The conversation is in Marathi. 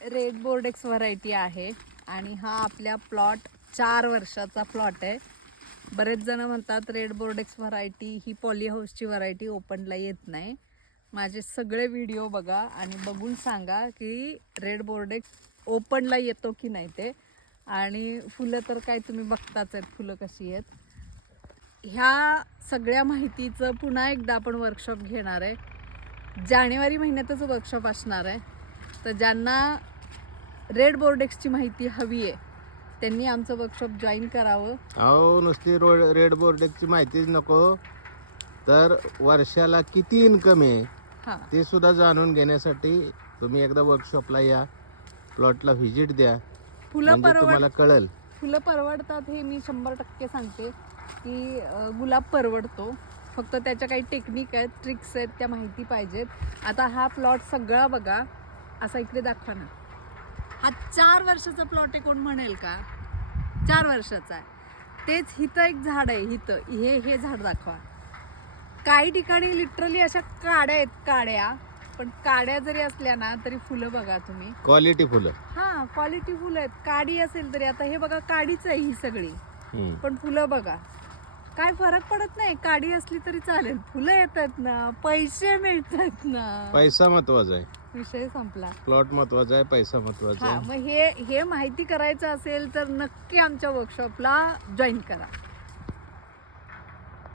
रेड बोर्डेक्स व्हरायटी आहे आणि हा आपल्या प्लॉट चार वर्षाचा प्लॉट आहे. बरेच जण म्हणतात रेड बोर्डेक्स व्हरायटी ही पॉली हाऊसची व्हरायटी ओपनला येत नाही. माझे सगळे व्हिडिओ बघा आणि बघून सांगा की रेड बोर्डेक्स ओपनला येतो की नाही ते. आणि फुलं तर काय तुम्ही बघताच आहेत फुलं कशी आहेत. ह्या सगळ्या माहितीचं पुन्हा एकदा आपण वर्कशॉप घेणार आहे. जानेवारी महिन्यातच वर्कशॉप असणार आहे. तर ज्यांना रेड बोर्डेक्सची माहिती हवी आहे त्यांनी आमचं वर्कशॉप जॉईन करावं. अहो नुसती रोड रेड बोर्डेकची माहितीच नको. तर वर्षाला किती इन्कम आहे हां. ते सुद्धा जाणून घेण्यासाठी तुम्ही एकदा वर्कशॉपला या प्लॉटला व्हिजिट द्या. फुलं म्हणजे परवड तुम्हाला कळल. फुलं परवडतात हे मी शंभर टक्के सांगते की अं, गुलाब परवडतो. फक्त त्याच्या काही टेक्निक आहेत ट्रिक्स आहेत त्या माहिती पाहिजेत. आता हा प्लॉट सगळा बघा असा इकडे दाखवा ना. हा चार वर्षाचा प्लॉट आहे कोण म्हणेल का? चार वर्षाचा आहे. तेच हिथं एक झाड आहे हिथं. हे हे झाड दाखवा. काही ठिकाणी लिटरली अशा काड्या आहेत काड्या. पण काड्या जरी असल्या ना तरी फुलं बघा तुम्ही. क्वालिटी फुलं. हा क्वालिटी फुलं आहेत. काडी असेल तरी आता हे बघा काडीच आहे ही सगळी. पण फुलं बघा. काय फरक पडत नाही. काडी असली तरी चालेल. फुलं येतात ना पैसे मिळतात ना. पैसा महत्त्वाचा आहे. विषय संपला. प्लॉट महत्त्वाचा आहे पैसा महत्त्वाचा हा आहे. मग हे हे माहिती करायचं असेल तर नक्की आमच्या वर्कशॉपला जॉईन करा.